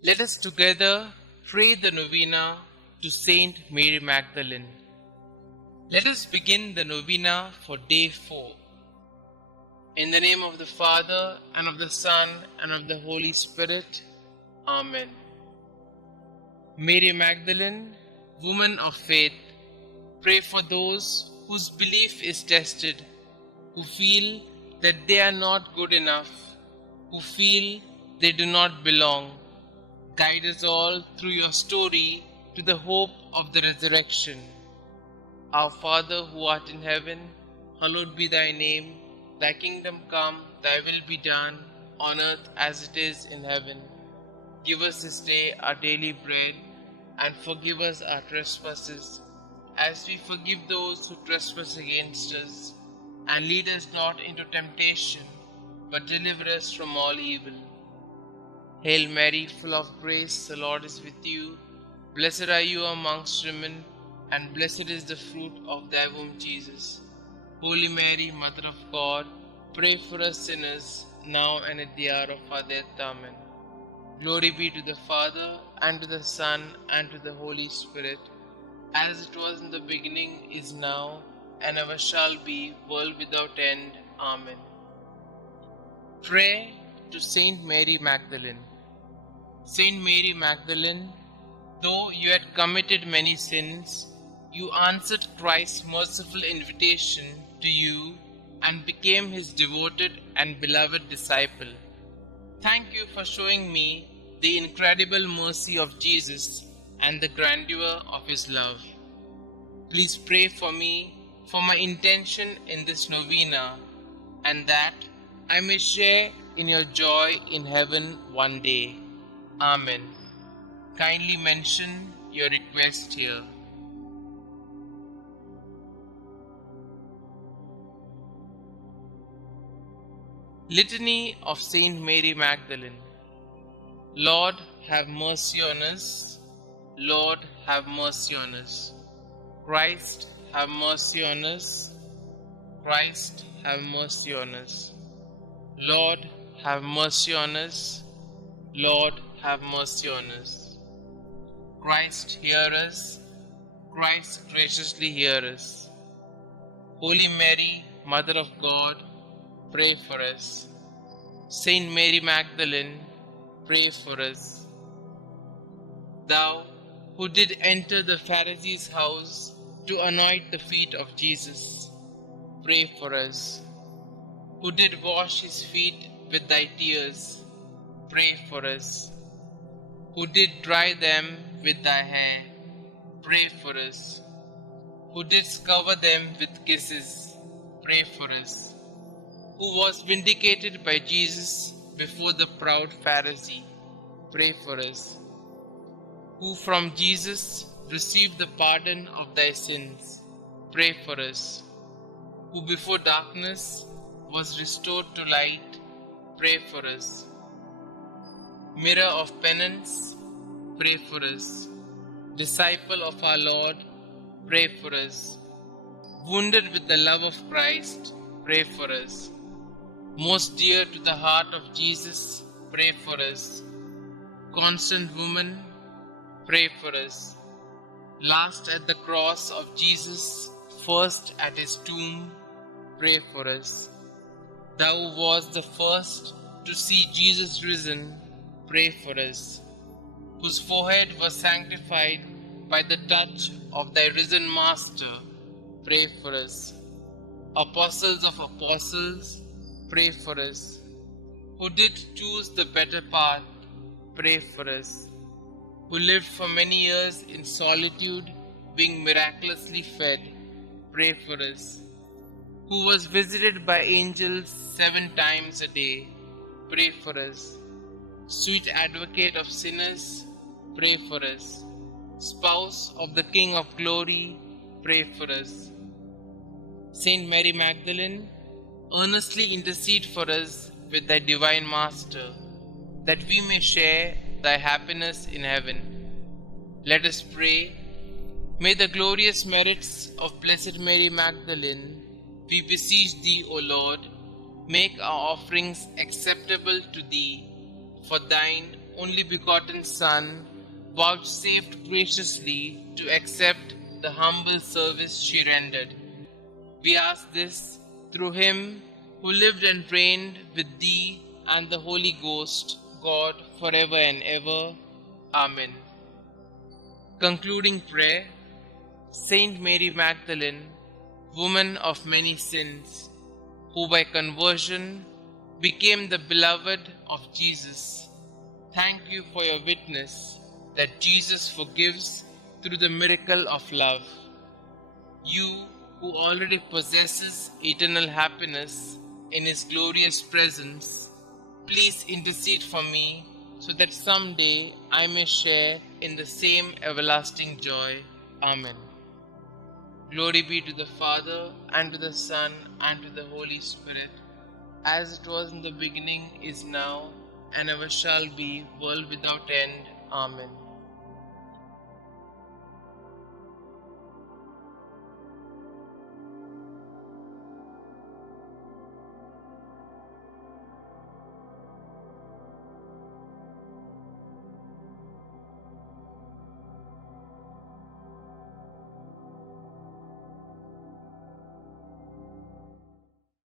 Let us together pray the Novena to St Mary Magdalene. Let us begin the Novena for day 4. In the name of the Father, and of the Son, and of the Holy Spirit. Amen. Mary Magdalene, woman of faith, pray for those whose belief is tested, who feel that they are not good enough, who feel they do not belong. Guide us all through your story to the hope of the resurrection. Our Father who art in heaven, hallowed be thy name. Thy kingdom come, thy will be done, on earth as it is in heaven. Give us this day our daily bread, and forgive us our trespasses, as we forgive those who trespass against us. And lead us not into temptation, but deliver us from all evil. Hail Mary, full of grace, the Lord is with you. Blessed are you amongst women, and blessed is the fruit of thy womb, Jesus. Holy Mary, Mother of God, pray for us sinners, now and at the hour of our death. Amen. Glory be to the Father, and to the Son, and to the Holy Spirit, as it was in the beginning, is now, and ever shall be, world without end. Amen. Pray to St Mary Magdalene. St Mary Magdalene, though you had committed many sins, you answered Christ's merciful invitation to you and became his devoted and beloved disciple. Thank you for showing me the incredible mercy of Jesus and the grandeur of his love. Please pray for me for my intention in this novena, and that I may share in your joy in heaven one day. Amen. Kindly mention your request here. Litany of Saint Mary Magdalene. Lord, have mercy on us. Lord, have mercy on us. Christ, have mercy on us. Christ, have mercy on us. Lord, have mercy on us. Lord, have mercy on us. Christ, hear us. Christ, graciously hear us. Holy Mary, Mother of God, pray for us. Saint Mary Magdalene, pray for us. Thou, who did enter the Pharisee's house to anoint the feet of Jesus, pray for us. Who did wash his feet with thy tears, pray for us. Who did dry them with thy hair, pray for us. Who didst cover them with kisses, pray for us. Who was vindicated by Jesus before the proud Pharisee, pray for us. Who from Jesus received the pardon of thy sins, pray for us. Who before darkness was restored to light, pray for us. Mirror of penance, pray for us. Disciple of our Lord, pray for us. Wounded with the love of Christ, pray for us. Most dear to the heart of Jesus, pray for us. Constant woman, pray for us. Last at the cross of Jesus, first at his tomb, pray for us. Thou wast the first to see Jesus risen, pray for us. Whose forehead was sanctified by the touch of thy risen Master, pray for us. Apostles of apostles, pray for us. Who did choose the better path, pray for us. Who lived for many years in solitude, being miraculously fed, pray for us. Who was visited by angels 7 times a day, pray for us. Sweet advocate of sinners, pray for us. Spouse of the King of glory, pray for us. Saint Mary Magdalene, earnestly intercede for us with thy divine Master, that we may share thy happiness in heaven. Let us pray. May the glorious merits of Blessed Mary Magdalene, we beseech thee, O Lord, make our offerings acceptable to thee, for thine only begotten Son, vouchsafed graciously to accept the humble service she rendered. We ask this through him who lived and reigned with thee and the Holy Ghost, God, forever and ever. Amen. Concluding prayer. Saint Mary Magdalene, woman of many sins, who by conversion became the beloved of Jesus, thank you for your witness that Jesus forgives through the miracle of love. You who already possesses eternal happiness in his glorious presence, please intercede for me so that someday I may share in the same everlasting joy. Amen. Glory be to the Father, and to the Son, and to the Holy Spirit, as it was in the beginning, is now, and ever shall be, world without end. Amen.